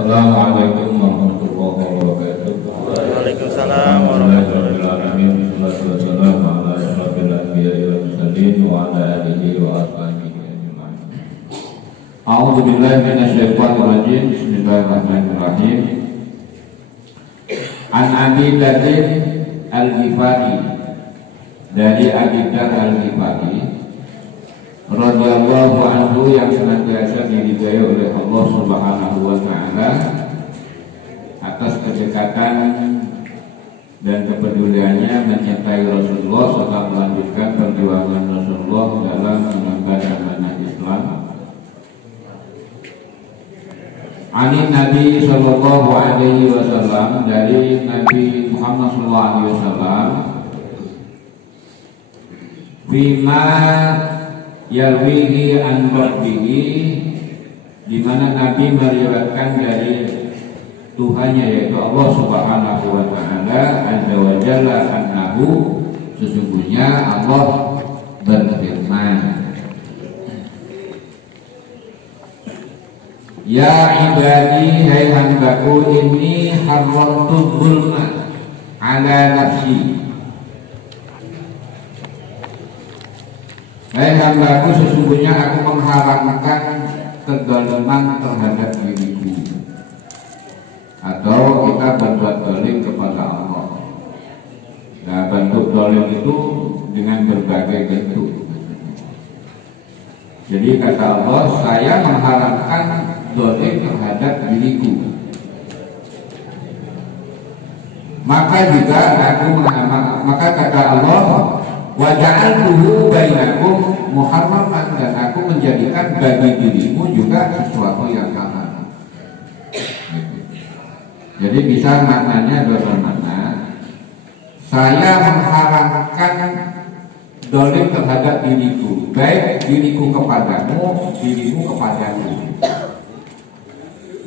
Assalamualaikum warahmatullahi wabarakatuh. Waalaikumsalam warahmatullahi wabarakatuh. Wassalamu ala asyrafil anbiya'i wal mursalin wa ala alihi wa ashabihi ajma'in. A'udzu billahi minasyaitonir rajim. Bismillahirrahmanirrahim. An Abi Dzar Al-Ghifari, dari Abi Dzar Al-Ghifari radhiyallahu anhu, yang senantiasa diridhai oleh Allah Subhanahu wa taala atas kedekatan dan kepeduliannya mencintai Rasulullah serta melanjutkan perjuangan Rasulullah dalam mengemban amanah Islam. Ani Nabi sallallahu alaihi wasallam, dari Nabi Muhammad sallallahu alaihi wasallam, bima yalwihi an rabbihi, di mana Nabi meriwayatkan dari Tuhannya, yaitu Allah Subhanahu wa taala azza wa jalla, annahu, sesungguhnya Allah berfirman, ya ibadi, hai hambaku, inni haramtu dzulma ala nafsi. Hai hambaku, sesungguhnya aku mengharamkan kezaliman terhadap diriku. Atau kita berbuat zalim kepada Allah. Nah, bentuk zalim itu dengan berbagai bentuk. Jadi kata Allah, saya mengharamkan zalim terhadap diriku. Maka juga maka kata Allah, wa ja'altuhu bainakum muharraman, dan aku menjadikan bagi dirimu juga sesuatu yang haram. Jadi bisa maknanya bermakna, saya mengharamkan zalim terhadap diriku, baik diriku kepadamu, dirimu kepadaku.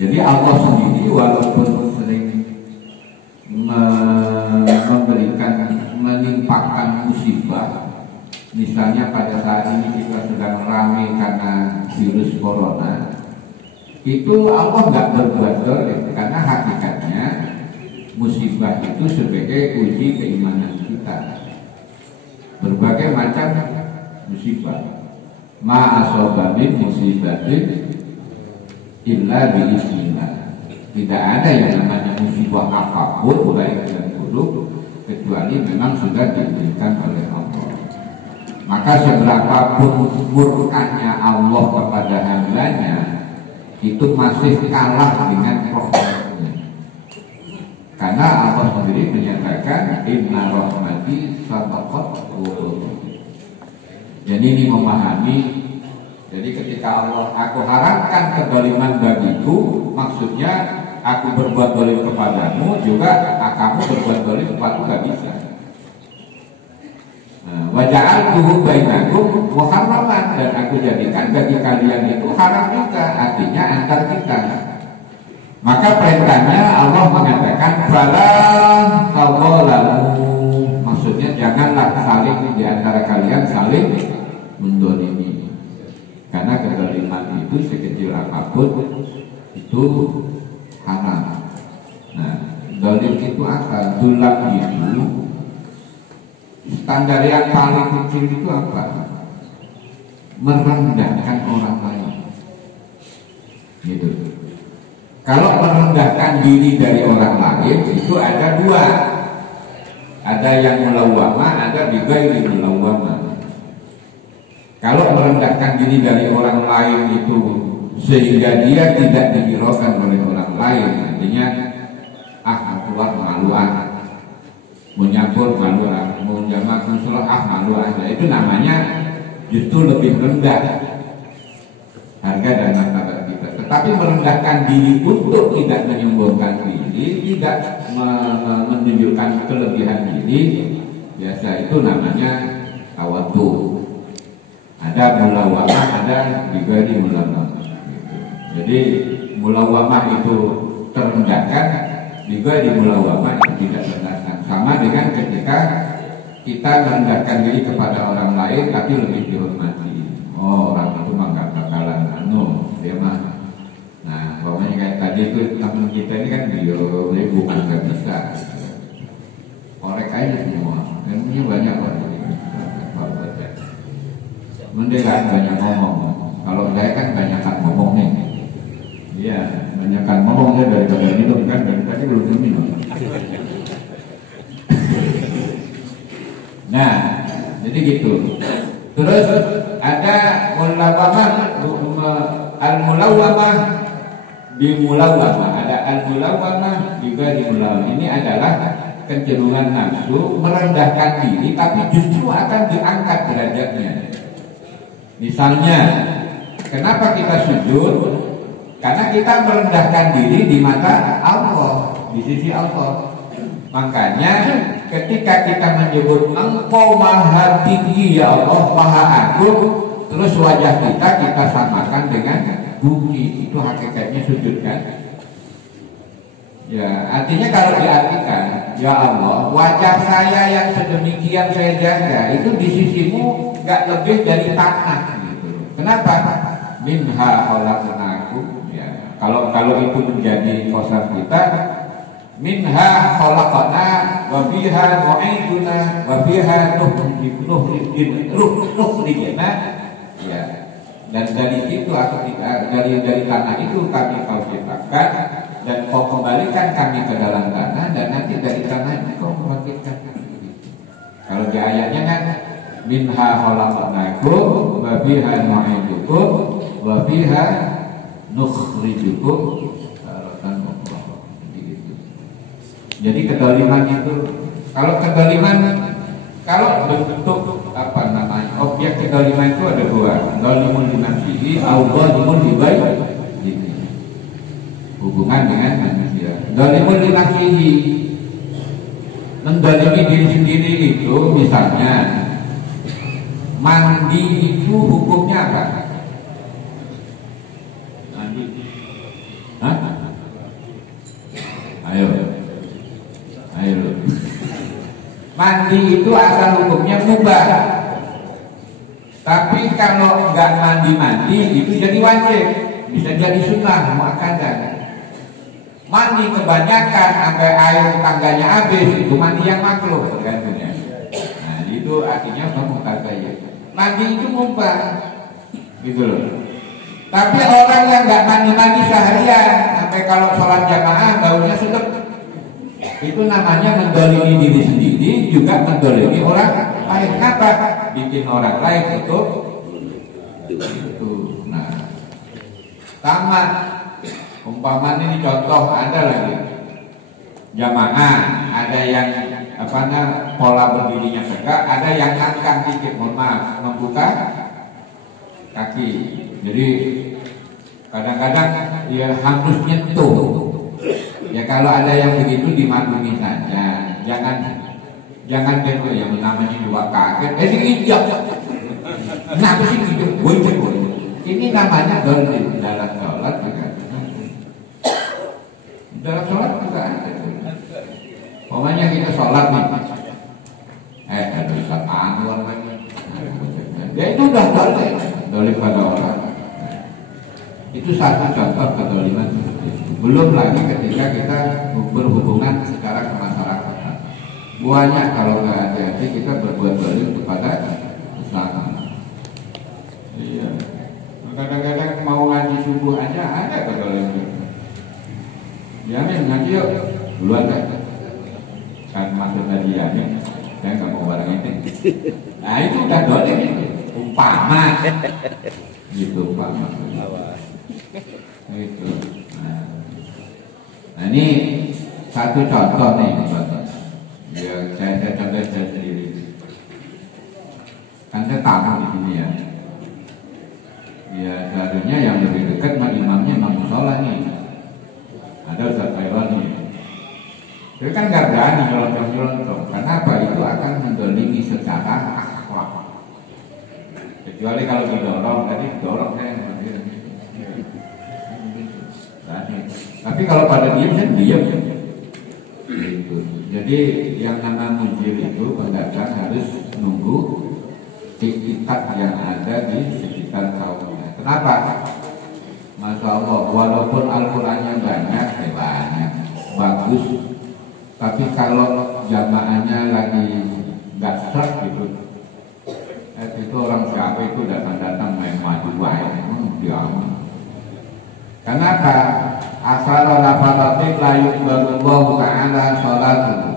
Jadi Allah sendiri walaupun sering menimpakan musibah, misalnya pada saat ini kita sedang ramai karena virus corona, itu Allah nggak berbuat zalim, karena hakikatnya musibah itu sebagai uji keimanan kita. Berbagai macam musibah, ma asaba min musibatin illa biiznillah. Tidak ada yang namanya musibah apapun, baik dan buruk, kecuali memang sudah diberikan oleh Allah. Maka seberapapun murkanya Allah kepada hambanya, itu masih kalah dengan rahmatnya. Karena Allah sendiri menyatakan inna rahmati sabaqat ghadabi. Jadi ini memahami, jadi ketika Allah, aku haramkan kezaliman bagiku, maksudnya aku berbuat zalim kepadamu, juga kamu berbuat zalim kepadaku, gak bisa. Wa ja'altuhu bainakum muharraman, dan aku jadikan bagi kalian itu haram juga, artinya antar kita. Maka perintahnya Allah mengatakan fala tadzalamu, maksudnya janganlah saling di antara kalian saling mendolimi, karena kezaliman itu sekecil apapun itu haram. Nah, zalim itu apa? Dzulm itu standar yang paling kecil itu apa? Merendahkan orang lain. Gitu. Kalau merendahkan diri dari orang lain itu ada dua. Ada yang mulawwamah, ada bighairi mulawwamah. Kalau merendahkan diri dari orang lain itu sehingga dia tidak dihiraukan oleh orang lain, artinya keluar malu menyampur malu, mau jamak musulah malu aja, itu namanya justru lebih rendah harga dan martabat kita. Tetapi merendahkan diri untuk tidak menyombongkan diri, tidak menunjukkan kelebihan diri, biasa itu namanya tawadhu. Ada mulawamah, ada bighairi mulawamah. Jadi mulawamah itu terendahkan, bighairi mulawamah itu tidak terendahkan. Sama dengan ketika kita merendahkan diri kepada orang lain tapi lebih dihormati. Oh, orang itu mah nggak bakalan dia mah. Nah, pokoknya kayak tadi itu teman kita ini kan beliau bukan nggak bisa. Korek aja semua, ilmunya banyak kok. Mending kan banyak ngomong. Kalau saya kan banyakan ngomong nih. Iya, banyakan ngomongnya daripada minum kan, dari tadi belum minum. Nah, jadi gitu. Terus ada al-mulawamah bimulawamah, ada al-mulawamah juga dimulawamah. Ini adalah kecenderungan nafsu merendahkan diri, tapi justru akan diangkat derajatnya. Misalnya, kenapa kita sujud? Karena kita merendahkan diri di mata Allah, di sisi Allah. Makanya ketika kita menyebut Engkau Maha Tinggi ya Allah, Maha Agung, terus wajah kita samakan dengan bumi, itu hakikatnya sujud kan? Ya, artinya kalau diartikan, ya Allah, wajah saya yang sedemikian saya jaga itu di sisimu gak lebih dari tanah gitu. Kenapa? Minha khalaqnakum. Ya, kalau itu menjadi kosan kita, minha khalaqna wa fiha nu'iduna wa fiha nukhrijuna. Ya. Dan dari situ atau dari tanah itu kami kau ciptakan dan kau kembalikan kami ke dalam tanah, dan nanti dari tanah itu kau membangkitkan kami. Kalau di ayatnya kan minha khalaqnakum wa fiha nu'idukum wa fiha nukhrijukum taratan ukhra. Jadi kedoliman itu, kalau kedoliman, kalau bentuk apa namanya objek kedoliman itu ada dua, dolimun dinafsihi atau dolimun dibayi, hubungan dengan manusia. Dolimun dinafsihi, mendolimi diri sendiri itu misalnya mandi itu hukumnya apa? Mandi, hah? Ayo. Mandi itu asal hukumnya mubah. Tapi kalau nggak mandi itu jadi wajib, bisa jadi sunnah muakkadah. Mandi kebanyakan sampai air tangganya habis, itu mandi yang makruh tergantungnya. Nah itu artinya muakkadah. Mandi itu mubah, gitu loh. Tapi orang yang nggak mandi seharian, sampai kalau sholat jamaah baunya sedap, itu namanya mendolimi diri sendiri, juga mendolimi orang lain. Kenapa? Bikin orang lain itu. Nah, sama umpamanya ini contoh, ada lagi jamaah, ada yang pola berdirinya tegak, ada yang ngangkat dikit, mohon maaf, membuka kaki. Jadi kadang-kadang dia harus nyentuh. Ya kalau ada yang begitu dimaklumi saja, jangan demo yang namanya dua kaget, diinjak. Kenapa sih gitu? Ini namanya dolim dalam sholat juga. Dalam sholat juga ada. Pokoknya kita sholat nih, ada Ustaz Anwar lagi. Ya itu udah dolim pada orang. Itu satu contoh kedoliman. Belum lagi ketika kita berhubungan secara kemasyarakatan. Banyak kalau nggak hati-hati kita berbuat dolim kepada sesama. Iya. Kadang-kadang mau ngaji subuh aja ada kedoliman. Ya men ngaji yuk, duluan kan? Kan maksud tadi ya nih, saya nggak mau barang ini. Nah itu udah dolim itu. Umpama, gitu umpama. Itu. Nah ini satu contoh nih, ya saya contoh saya sendiri. Kan saya tamu di sini ya. Ya seharusnya yang lebih dekat sama imamnya imam musola nih. Ada Ustaz Taiwan nih. Tapi kan nggak berani nyolong-nyolong. Kenapa? Itu akan mendolimi secara akhlak. Kecuali kalau didorong, tadi didorong saya. Tapi kalau pada diam kan diam ya. Gitu. Jadi yang nama mujir itu pendatang harus nunggu ikat yang ada di sekitar kaumnya. Kenapa? Masya Allah, walaupun Al-Qurannya banyak, bagus, tapi kalau jamaahnya lagi nggak serak gitu, itu orang siapa itu datang-datang main maju diam. Kenapa? Asal lafalatik layuk barullahu ta'ala sholatu.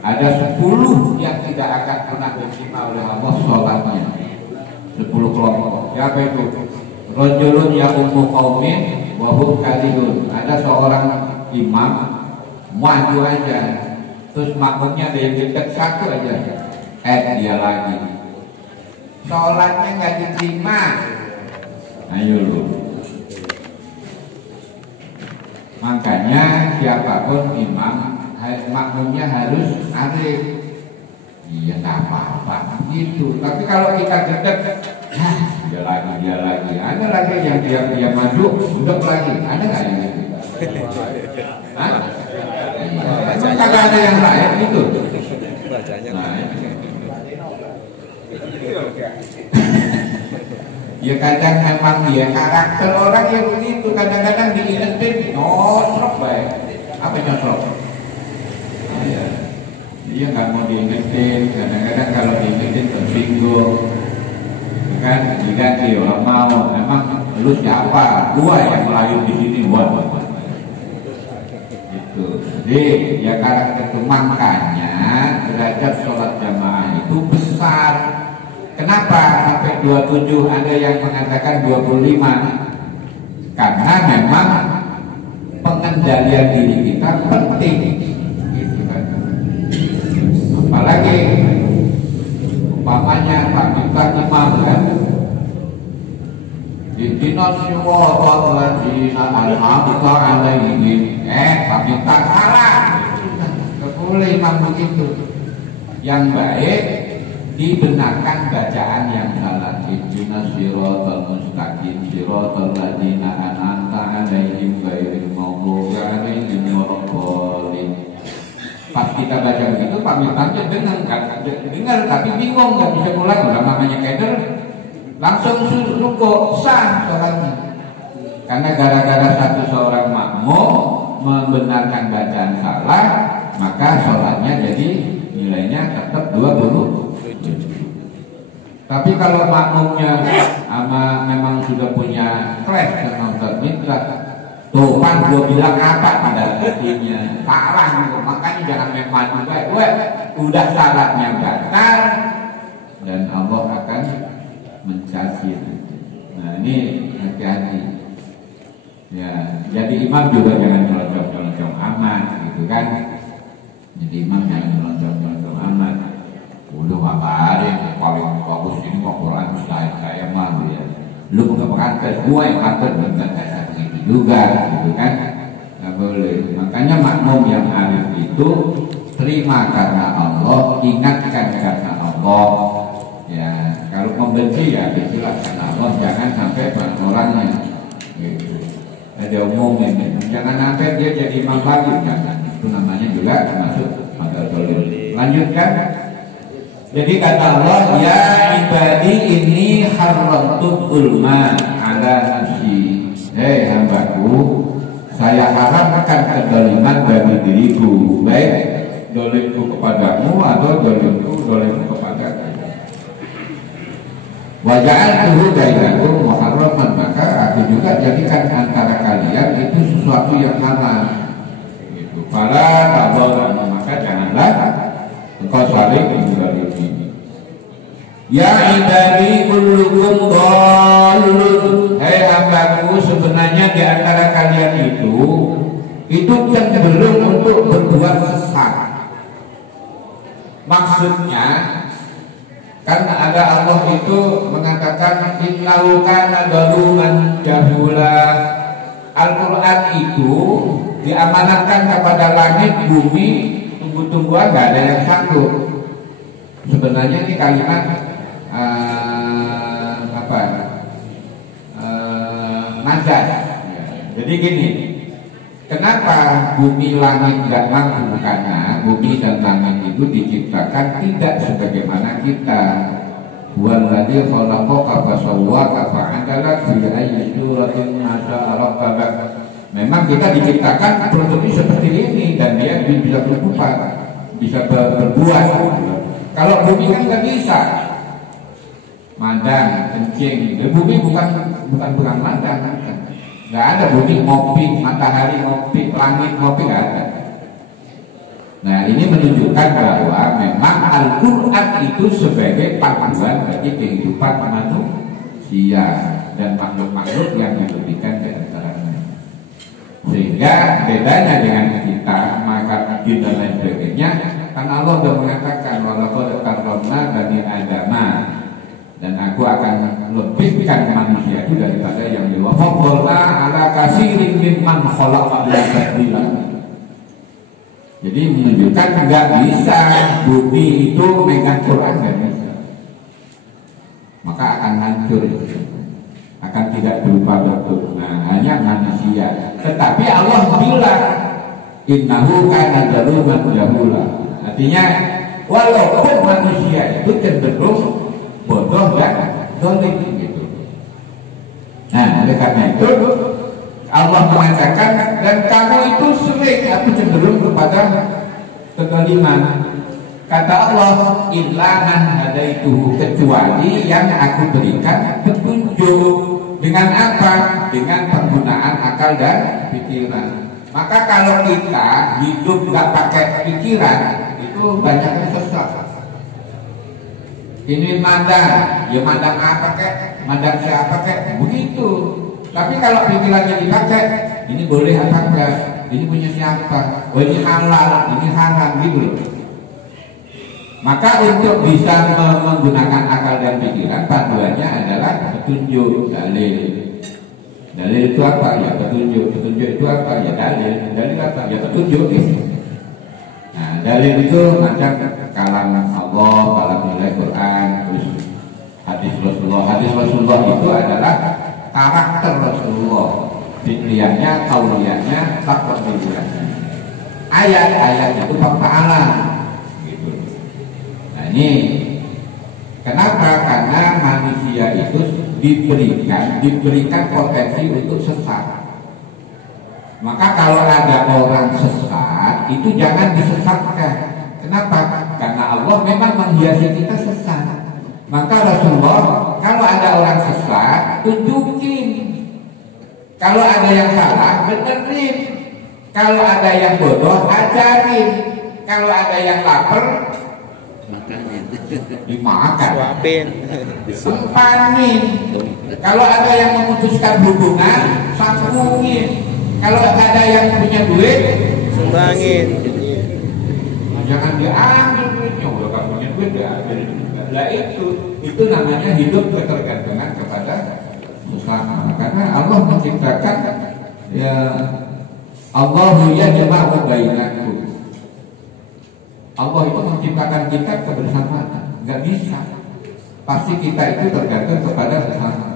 Ada 10 yang tidak akan pernah diterima oleh Allah sholatnya. 10 kelompok. Siapa itu? Rajulun yaqummu qaumin wa hum kalihun. Ada seorang imam maju aja, terus makmumnya ada yang dekat satu aja, dia lagi sholatnya nggak diterima. Ayo lu. Makanya siapapun imam, makmumnya harus arif. Iya nggak apa-apa gitu. Tapi kalau kita dekat, dia lagi. Ada lagi yang dia maju, duduk lagi. Ada nggak yang gitu? Emang kagak ada yang lain gitu. Ya kadang memang dia karakter orang yang begitu. Kadang-kadang diingetin nyosrok baik. Apa nyosrok? Dia nggak mau diingetin. Kadang-kadang kalau diingetin tersinggung. Kan diganti orang mau. Emang lu siapa? Gua yang melayu di sini. Gitu. Jadi ya karakter itu, makanya derajat sholat jamaah itu besar. Kenapa sampai 27? Ada yang mengatakan 25. Karena memang pengendalian diri kita penting. Gitu kan. Apalagi umpamanya Pak Minta imam kan. Ihdinas siratal ladzina an'amta 'alaihim. Pak Minta salah. Enggak boleh imam begitu. Yang baik dibenarkan bacaan yang salah. Ihdinas siratal mustaqim siratal ladzina an'amta 'alaihim ghairil maghdubi 'alaihim waladdallin. Pas kita baca begitu, Pak Mintanya dengar tapi bingung, nggak bisa mulai. Udah namanya keder, langsung ruko sah sholatnya. Karena gara-gara seorang makmum membenarkan bacaan salah, maka sholatnya jadi nilainya tetap 20. Tapi kalau makmumnya memang sudah punya clash dengan Ustaz Minta, tuh kan gue bilang apa pada hatinya salah gitu. Makanya jangan main maju baik. Udah salatnya batal dan Allah akan mencaci. Nah ini hati-hati. Ya, jadi imam juga jangan nyelonjong-nyelonjong amat gitu kan. Jadi imam jangan nyelonjong-nyelonjong amat. Udah apa ada yang paling bagus ini kok Quran saya mah ya. Lu nggak mengantar, gua yang antar enggak kayak begitu juga, gitu kan? Nggak boleh. Makanya makmum yang arif itu terima karena Allah, ingatkan karena Allah. Ya, kalau membenci ya dijelas karena Allah, jangan sampai orangnya. Gitu. Ada umumnya, jangan sampai dia jadi imam lagi, jangan. Itu namanya juga termasuk maka boleh. Lanjutkan. Jadi kata Allah, ya ibadi ini haramtu zulma ala nafsi. Hei hambaku, saya haramkan kezaliman bagi diriku, baik dolimku kepadamu atau dolimku kepadaku. Waja'altuhu bainakum muharraman, maka aku juga jadikan antara kalian itu sesuatu yang haram. Gitu. Fala ta'dharu, maka janganlah engkau saling menzalimi. Ya ibadi kullukum dhallun. Hai hambaku, sebenarnya di antara kalian itu cenderung untuk berbuat sesat. Maksudnya kan ada Allah itu mengatakan innahu kana dhaluman jahula. Al-Qur'an itu diamanatkan kepada langit, bumi, tumbuh-tumbuhan, nggak ada yang sanggup. Sebenarnya ini kalimat majaz. Jadi gini, kenapa bumi langit nggak mampu? Karena bumi dan langit itu diciptakan tidak sebagaimana kita. Huwallazi khalaqaka fasawwaka fa'adalak fi ayyi suratin ma Memang kita diciptakan produknya seperti ini dan dia bisa berbuat, bisa berbuat. Kalau bumi kan nggak bisa. Madang, kencing. Bumi bukan madang. Nggak ada bumi ngopi, matahari ngopi, langit ngopi, nggak ada. Nah, ini menunjukkan bahwa memang Al-Quran itu sebagai panduan bagi kehidupan manusia dan makhluk-makhluk yang diberikan di antaranya. Sehingga bedanya dengan kita, maka jin dan lain sebagainya, karena Allah sudah mengatakan walaqad karramna bani Adama, dan aku akan lebihkan manusia itu daripada yang diwa faddalna ala katsirin mimman khalaqna tafdila. Jadi menunjukkan nggak bisa bumi itu megang Quran, nggak bisa, maka akan hancur, akan tidak berupa bentuk. Nah, hanya manusia. Tetapi Allah bilang innahu kana zaluman jahula. Artinya walaupun manusia itu cenderung bodoh dan zalim gitu. Nah, oleh karena itu Allah mengatakan dan kamu itu sering atau cenderung kepada kezaliman. Kata Allah, ilahan ada itu kecuali yang aku berikan petunjuk. Dengan apa? Dengan penggunaan akal dan pikiran. Maka kalau kita hidup nggak pakai pikiran, itu banyaknya sesat. Ini mandang, ya mandang apa kek, mandang siapa kek, begitu. Tapi kalau pikirannya dipakai, ini boleh apa enggak, ini punya siapa, oh ini halal, ini haram gitu. Maka untuk bisa menggunakan akal dan pikiran, panduannya adalah petunjuk, dalil. Dalil itu apa? Ya petunjuk. Petunjuk itu apa? Ya dalil. Dalil apa? Ya petunjuk. Nah, dalil itu macam kalam Allah, kalam nilai Quran, terus hadis Rasulullah. Hadis Rasulullah itu adalah karakter Rasulullah, fikriyahnya, kauliyahnya, takdiriyahnya. Ayat-ayat itu fakta alam. Ini kenapa? Karena manusia itu diberikan potensi untuk sesat. Maka kalau ada orang sesat, itu jangan disesatkan. Kenapa? Karena Allah memang menghiasi kita sesat. Maka Rasulullah, kalau ada orang sesat, tunjukin. Kalau ada yang salah, benerin. Kalau ada yang bodoh, ajarin. Kalau ada yang lapar, dimakan, sempanin. Kalau ada yang memutuskan hubungan, sambungin. Kalau ada yang punya duit, sumbangin. Jangan diambil duitnya. Udah kamu punya duit, diambil. Lah itu namanya hidup ketergantungan kepada usaha. Karena Allah menciptakan ya Allahu yajma'u bainakum. Allah itu menciptakan kita kebersamaan, nggak bisa. Pasti kita itu tergantung kepada sesama.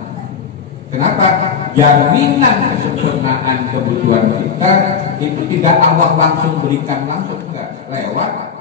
Kenapa? Jaminan kesempurnaan kebutuhan kita itu tidak Allah langsung berikan langsung, enggak, lewat